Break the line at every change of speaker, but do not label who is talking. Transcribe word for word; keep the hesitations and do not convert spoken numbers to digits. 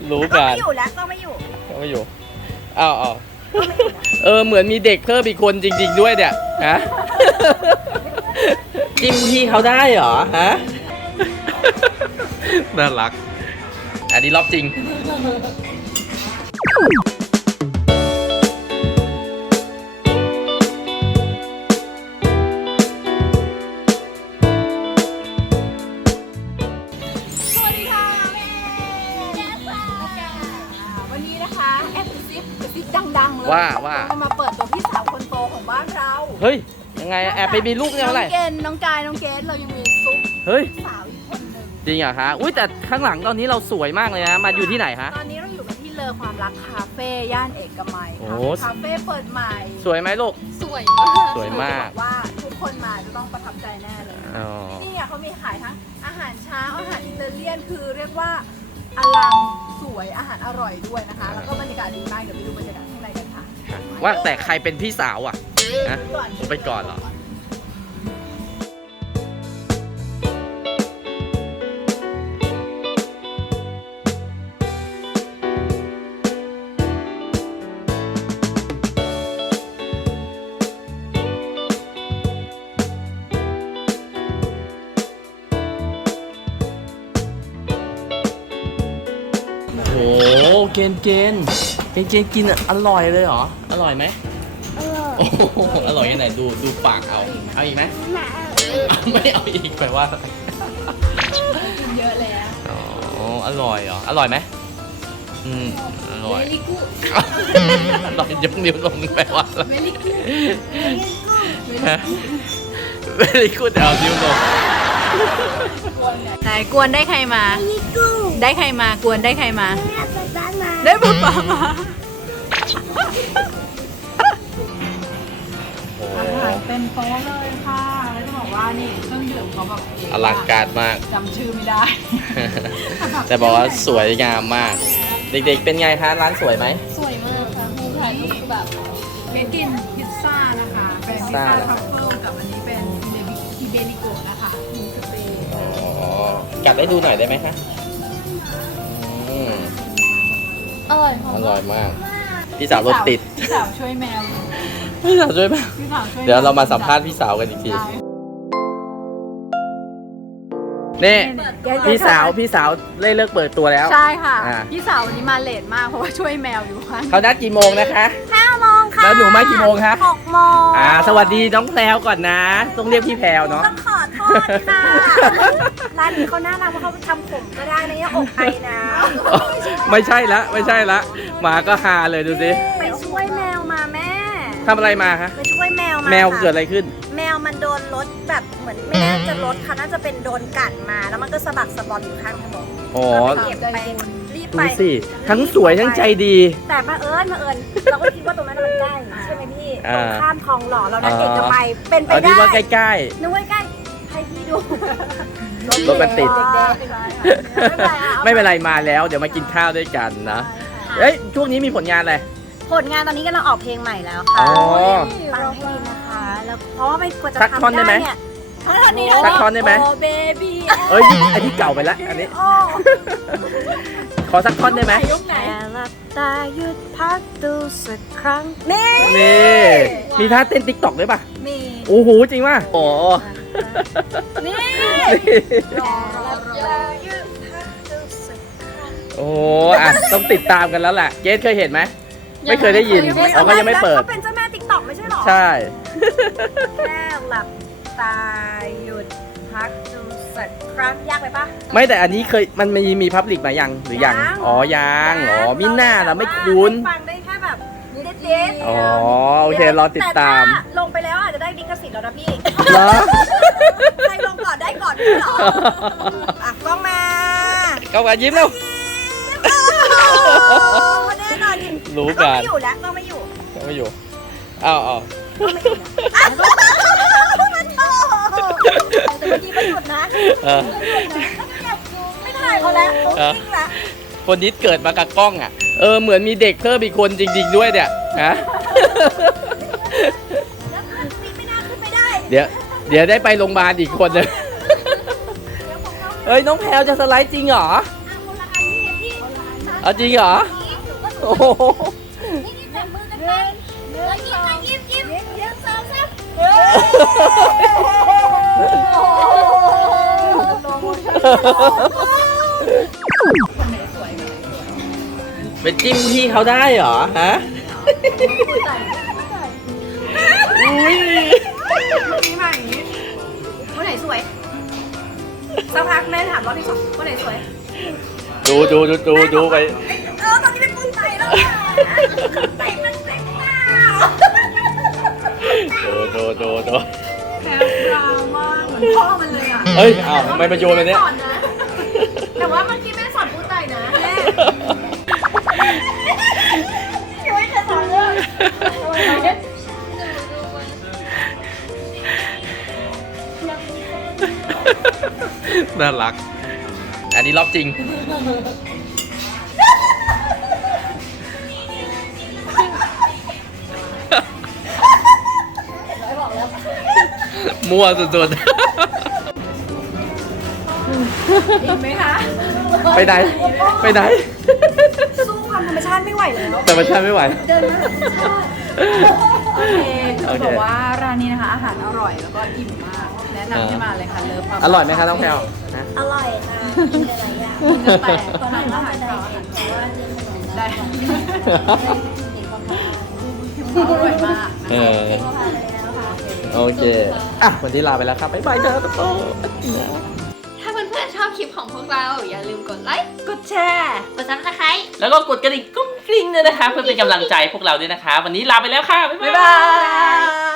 รู้กัน
ไม่อยู่แล้วก็ไม่อยู่
ก็ไม่อยู่อ้าวอ้าวเออเหมือนมีเด็กเพิ่มอีกคนจริงๆด้วยเนี่ยฮะจิ้มพี่เขาได้เหรอฮะน่ารักอันนี้รอบจริงว่าว่า
จะมาเปิดตัวพี่สาวคนโตของบ้านเรา
เฮ้ยยังไงแอบไปมีลูกเนี่ยเมื่อไหร่
น้องเกณฑ์น้องกายน้องเกณฑ์เรายังมีซุป
เฮ้ย
สาวอีกคนนึง
จริงเหรอฮะอุ้ยแต่ข้างหลังตอนนี้เราสวยมากเลยนะมาอยู่ที่ไหนฮะ
ตอนนี้เราอยู่กันที่เลอความรักคาเฟ่ย่านเอกมัยคาเฟ่เปิดใหม่
สวยไหมลูก
สวยมาก
สวยมาก
ว่าทุกคนมาจะต้องประทับใจแน่เลยนี่เนี่ยเขามีขายทั้งอาหารเช้าอาหารอิตาเลียนคือเรียกว่าอลังสวยอาหารอร่อยด้วยนะคะแล้วก็บรรยากาศดีมากเดี๋ยวไปดูบรรยากาศข้างในกันค่ะ
ว่าแต่ใครเป็นพี่สาวอ่ะนะผมไปก่อนเหรอโอ้เกณฑ์เกณฑ์เกณฑ์เกณฑ์กินอร่อยเลยเหรออร่อยไหมอร่อยโอ้อร่อยยังไงดูดูปากเอาเอาอีกไหมไม่เอาอีกแปลว่า
กินเยอะแล้ว
อ๋ออร่อยเหรออร่อยไหมอืมอร่อย
เวลิกู
อร่อยยกนิ้วลงแปลว่า
เวลิกู
เวลิกูเอานิ้วลง
ไหนกวนได้ใครมาได้ใครมากวนได้ใครมาได้ป๊าป๊ามาอาหารเต็มโต๊ะเลยค่ะแล้วจะบอกว่านี่เครื่องดื่มเขาแบบ
อลังการมาก
จำชื่อไม่ได้
แต่บอกว่าสวยงามมากเด็กๆเป็นไงคะร้านสวยไหม
สวยมากค่ะภูไทยก็คือแบบเบกินพิซซ่านะคะเป็นพิซซ่าทัฟเฟิลกับอันนี้เป็นอิเบริโกะนะคะมีสเปรย์
อ๋อกัดได้ดูหน่อยได้ไหมคะอืม
อร่อย
อร่อยมากพี่สาวรถติด
พี่สาวช่วยแมว
พี่สาวช่วยแมวเดี๋ยวเรามาสัมภาษณ์พี่สาวกันอีกทีนี่พี่สาวพี่สาวเล่เลิกเปิดตัวแล้ว
ใช่ค่ะพี่สาววันนี้มาเลทมากเพราะว่าช่วยแมวอยู่ค่ะ
เขานัดกี่โมงนะคะ
ห้าโมงค่ะ
แล้วหนูมากี่โมงคะ
หกโมง
อ่าสวัสดีน้องแพรวก่อนนะต้องเรียกพี่แพรวเนาะ
ต้องขอโทษค่ะร้านนี้เขาน่ารักเพราะเขาทำผมก็ได้นะเนี่ยอกไอนะ
ไม่ใช่ละไม่ใช่ละมาก็ฮาเลยดูสิ
ไปช่วยแมวมาแม่
ทำอะไรมาคะ
ไปช่วยแมวมา
แมวเกิดอะไรขึ้น
แมวมันโดนรถแบบเหมือนไม่น่าจะรถค่ะน่าจะเป็นโดนกัดมาแล้วมันก็สะบักสะบอมอยู่ข้างถนน
อ๋อ
เก็บไปรีบ
ไป
ดู
สิทั้งสวยทั้งใจดี
แต่มาเอิญมาเอิญเราก็คิดว่าตรงนั้นมันใกล้ใช่ไหมพี่ตรงข้ามคลองหล่อเรานัดเอกมัยเป็นไปได้
ว่าใกล้
ๆนึกว่าใกล้ให้พี่ดู
รถมันติดไม่เป็นไรมาแล้วเดี๋ยวมากินข้าวด้วยกันนะเอ้ยช่วงนี้มีผลงานอะไร
ผลงานตอนนี้กำลังออกเพลงใหม่แล้วค่ะฟังให้ดีนะคะแล้วเพราะว่าไม่ควรจะทำได้เนี่ย
สักท่อนได้ไหม
โอ้เบบี้
เอ้ยอันนี้เก่าไปแล้วอันนี้ขอสักท่อนได้ไหม
แต่หลับตาหยุดพักดูสักครั้งนี่
นี่มีท่าเต้นติ๊กต็อกด้วยป่ะ
มี
โอ้โหจริงป่ะโอ้
นี่
โอ้อ่ะต้องติดตามกันแล้วแหละเกสเคยเห็นไหมไม่เคยได้ยินอ๋อก็ยังไม่เปิด
เขาเป็นเจ้าแม่ติ๊กต็อกไม่ใช่หรอ
ใช่
แค่หลับตาหยุดพักดูสักครั้งยากไปปะ
ไม่แต่อันนี้เคยมันมีมีพับลิกมายังหรือยังอ๋อยังอ๋อมิน่าเราไม่คุ้น
ฟังได้แค่แบบเล็ก
ๆอ๋อโอเครอติดตาม
ลงไปแล้วอาจจะได้ลิขสิทธิ์แล้วนะพี่
เหรอ
ใครลงก่อนได้ก่อนพี่หรออ่ะกล้องมา
ก้องมายิ้มเร็ว
แน่นอน
รู้กัน
ไม่อยู่แล้วก็ไม่อยู่
ก็ไม่อยู่อ้าวอ้าว
มันโตแต่เมื่อกี้ไม่หยุดนะไม่ถ่ายเขาแล้วเขาจริงละ
คนนี้เกิดมากับกล้องอ่ะเออเหมือนมีเด็กเพิ่มอีกคนจริงๆด้วยเนี่ยฮะ
ไม่น่าขึ้นไม่ได้
เดี๋ยวเดี๋ยวได้ไปโรงพยาบาลอีกคนนึงเฮ้ยน้องแพลวจะสไลด์จริงเหรอเอาจริงเหรอโอ้โห
นี่นี่จับมือกันไปแล้วยิ้มนะยิ้มยิ้มยิ้มสองสาม
คนไหนสวยกันไหนสวย
ไปจิ้มพี่เขาได้เหรอฮะอุ้ย
นี่มาอย่างนี้คนไหนสวยสักพักแม่ถามรอบที่สองคนไหนสวย
ดูดูดูดูดูไป
เออตอนนี้เป็นปุ้นไตแล้วไตมันเต็มหน้า
ดูดูดูดู
แพรวมากเหมือนพ่อมันเลยอ่ะ
เฮ้ยอ้าวทำไมมาโยนแบบเนี้ย
สอนนะแต่ว่าเมื่อกี้แม่สอนปุ้นไตนะแม่ช่วยจะสอนเรื่อง
น่ารัก อันนี้รอบจริง มั่วสุด
อีกไหมคะ
ๆ ไปไหน ไปไหน
สู้ความธรรมชาติไม่ไหวแล้ว
แต่มันใช่ไม่ไหว
เดินมาโอเค
โอ
จะ
เค
บอกว่าร้านนี้นะคะอาหารอร่อยแล้วก็อิ่มมาก แนะนำให้มาเลยค่ะเลิฟความ
อร่อยไหมคะน้องแพลวนะ
อร่อยค่ะกินหลายอย่าง
กินกันแต่ตอนนั้นอาหารเช้าอาหาร
แต่ว่าเรื่องขนม
ได้
ได้เด็กความพา
อร่อยมาก
เออ
เด็กความพาไปแล้วค่ะ
โอเค อ่ะ วันนี้ลาไปแล้วครับ บ๊ายบายเจอกันโต
ถ้าเพื่อนๆชอบคลิปของพวกเราอย่าลืมกดไลค์
กดแชร์
กดซับสไครต์
แล้วก็กดกระดิ่งกุ้งกริ้งด้วยนะคะ เพื่อเป็นกำลังใจพวกเราด้วยนะคะ วันนี้ลาไปแล้วค่ะ บ๊าย
บ๊าย
บา
บาย ย